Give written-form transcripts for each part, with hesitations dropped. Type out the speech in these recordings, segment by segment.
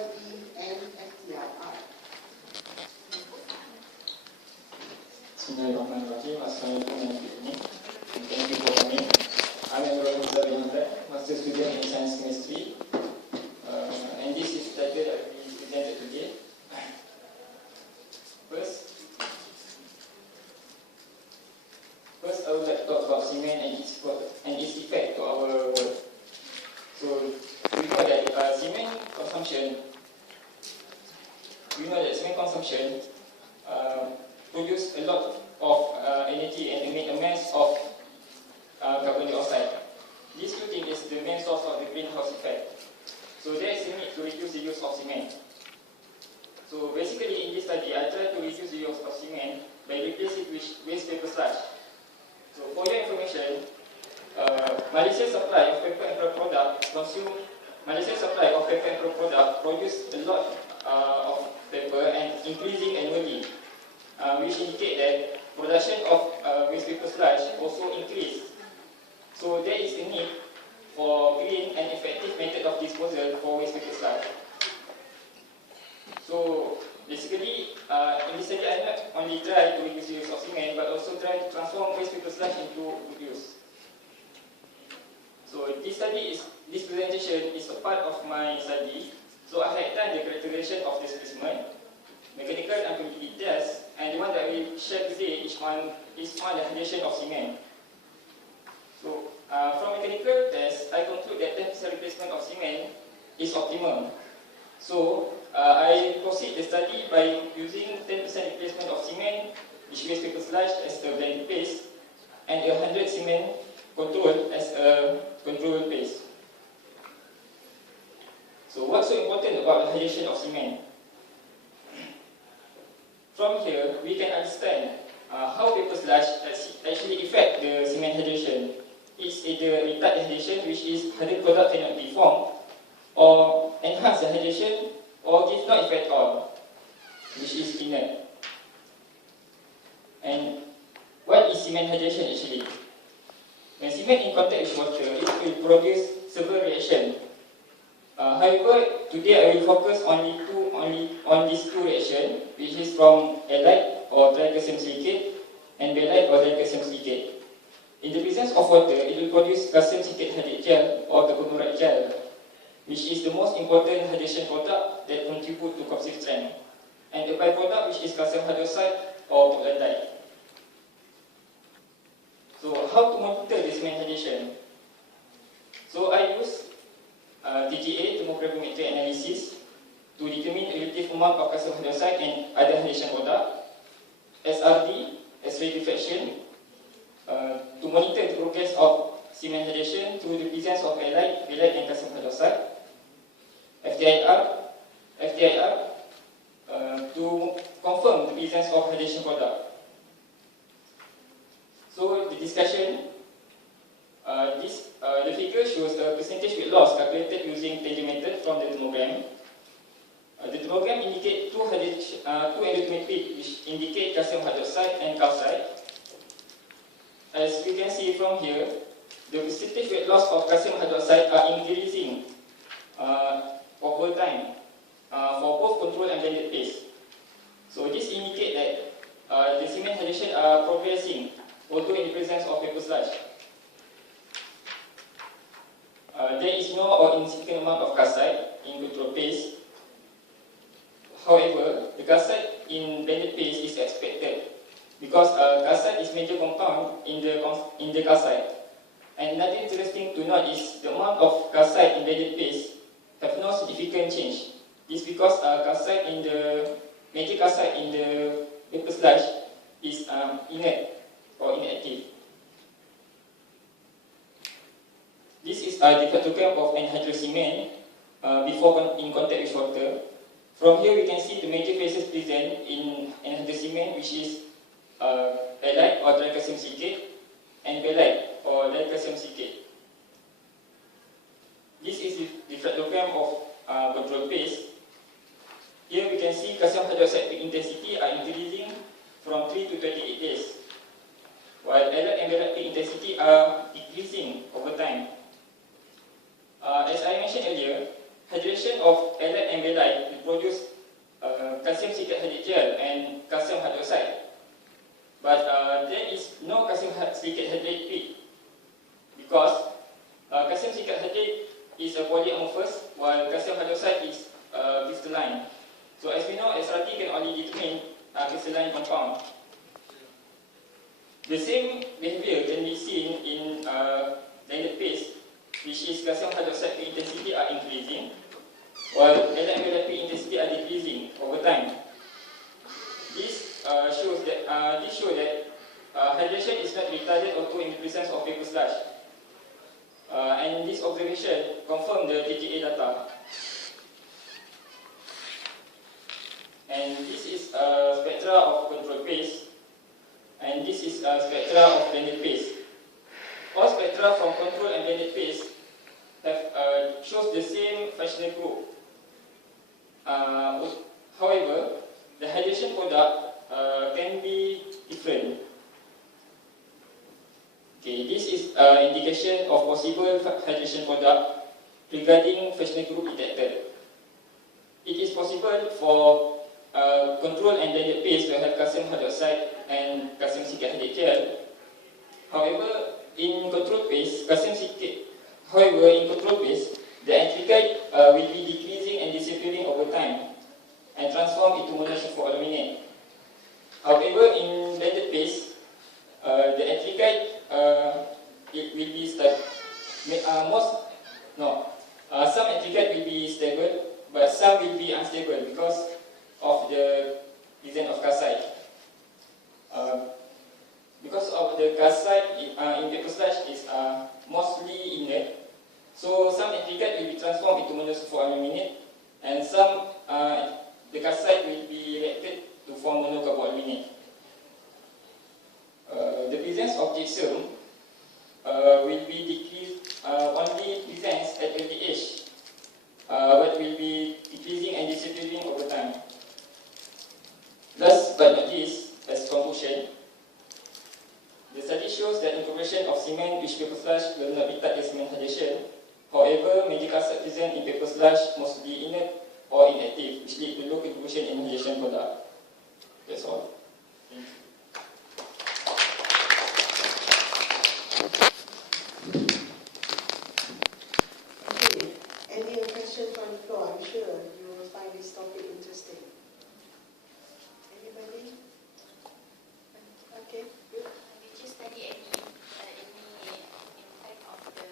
FE, and FTIR. Bismillahirrahmanirrahim. Assalamualaikum warahmatullahi wabarakatuh. Thank you for coming. I'm Ibrahim Zabihandra, Master Student in Science Chemistry. And this is the title that we presented today. First, I would like to talk about cement and its effect to our world. So, we know that cement consumption produce a lot of energy and emit a mass of carbon dioxide. This two things is the main source of the greenhouse effect. So there is a need to reduce the use of cement. So basically in this study, I try to reduce the use of cement by replacing it with waste paper sludge. So for your information, Malaysia's supply of paper and product produce a lot of paper and increasing annually, which indicate that production of waste paper sludge also increase. So there is a need for green and effective method of disposal for waste paper sludge. So basically, in this study, I not only try to reduce the use of cement, but also try to transform waste paper sludge into good use. So this presentation is a part of my study. So I had done the characterization of the specimen, mechanical and competitive test, and the one that we share today is on the hydration of cement. So from mechanical test, I conclude that 10% replacement of cement is optimum. So I proceed the study by using 10% replacement of cement, which waste paper sludge as a blended paste, and 100 cement control as a control paste. So what's so important about the hydration of cement? From here, we can understand how paper sludge actually affect the cement hydration. It's either retard the hydration, which is hydrogen product cannot be formed, or enhance the hydration, or give no effect at all, which is inert. And what is cement hydration actually? When cement in contact with water, it will produce several reactions. However, today I will focus on these two reactions, which is from halide or tricalcium silicate and baelite or tricalcium silicate. In the presence of water, it will produce calcium silicate hydrate gel or carbonate gel, which is the most important hydration product that contribute to corrosive strength, and the byproduct, which is calcium hydroxide or portlandite. So how to monitor the cement hydration? So I use TGA, thermogravity analysis, to determine the relative amount of calcium hydroxide and other hydration product. SRD, X-ray diffraction, to monitor the progress of cement hydration through the presence of halide, baelite, and calcium hydroxide. FTIR, to confirm the presence of hydration product. So the discussion, the figure shows a percentage weight loss calculated using Tangen method from the thermogram. The thermogram indicates two endotometric which indicate calcium hydroxide and calcite. As we can see from here, the percentage weight loss of calcium hydroxide are increasing over time for both control and blended paste. So this indicates that the cement hydration are progressing, although in the presence of paper sludge. There is no or insignificant amount of calcite in control paste. However, the calcite in blended paste is expected because calcite is major compound in the calcite. And another interesting to note is the amount of calcite in blended paste have no significant change. This because major calcite in the paper sludge is inert or inactive. This is the spectrogram of anhydrous cement before in contact with water. From here we can see the major phases present in anhydrous cement, which is halide or tricalcium silicate and baelite or tricalcium silicate. This is the spectrogram of control paste. Here we can see calcium hydroxide peak intensity are increasing from 3 to 28 days, while halide and baelite peak intensity are decreasing over time. As I mentioned earlier, hydration of halide and baelite calcium citrate hydrogel and calcium hydroxide. But there is no calcium silicate hydrate peak because calcium citrate hydrate is a polyamorphous while calcium hydroxide is crystalline. So as we know, SRT can only determine crystalline compound. The same behavior can be seen in blended paste, which is calcium hydroxide peak intensity are increasing, while LiMF peak intensity are decreasing over time. This shows that hydration is not retarded auto in the presence of paper sludge. And this observation confirms the TGA data. And this is a spectra of control paste, and this is a spectra of blended paste. All spectra from control and blended paste have shows the same functional group. However, the hydration product can be different. Okay, this is an indication of possible hydration product regarding functional group detected. It is possible for control and blended paste to have calcium hydroxide and calcium silicate hydrogel. However, in control paste, the entry guide will be decreasing and disappearing over time and transform into monosulfur-aluminate. However, in blended paste, the entry guide it will be some entry guide will be stable, but some will be unstable because of the design of calcite. Because of the calcite in paper sludge is mostly inert, so some entry guide will be transformed into monosulfur-aluminate, and some the calcite will be reacted to form monocarboaluminate. The presence of gypsum will be decreased, only presence at early age, but will be decreasing and disappearing over time. Last but not least, as conclusion, the study shows that incorporation of cement with paper sludge will not retard the cement hydration. However, major calcite present in paper sludge mostly inert or inactive, which lead to low contribution in hydration product. That's all. Thank you. Okay. Any questions from the floor? I'm sure you will find this topic interesting. Anybody? Okay. Good. Did you study any impact of the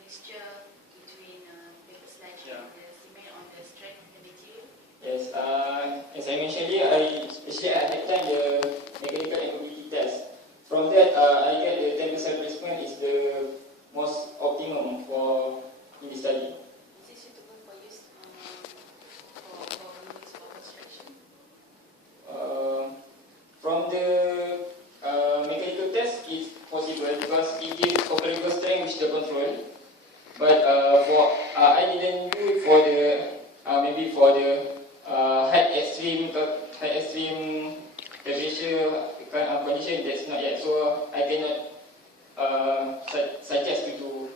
mixture between paper sludge and the cement on the strength of the material? Yes, as I mentioned earlier, I had done the mechanical and mobility test. From that, I get the 10% placement is the most optimum for in the study. Is it suitable for use for construction? From the mechanical test, it's possible because it gives comparable strength with the control. But I didn't do it for the maybe for the high extreme temperature condition. That's not yet. So I cannot suggest you to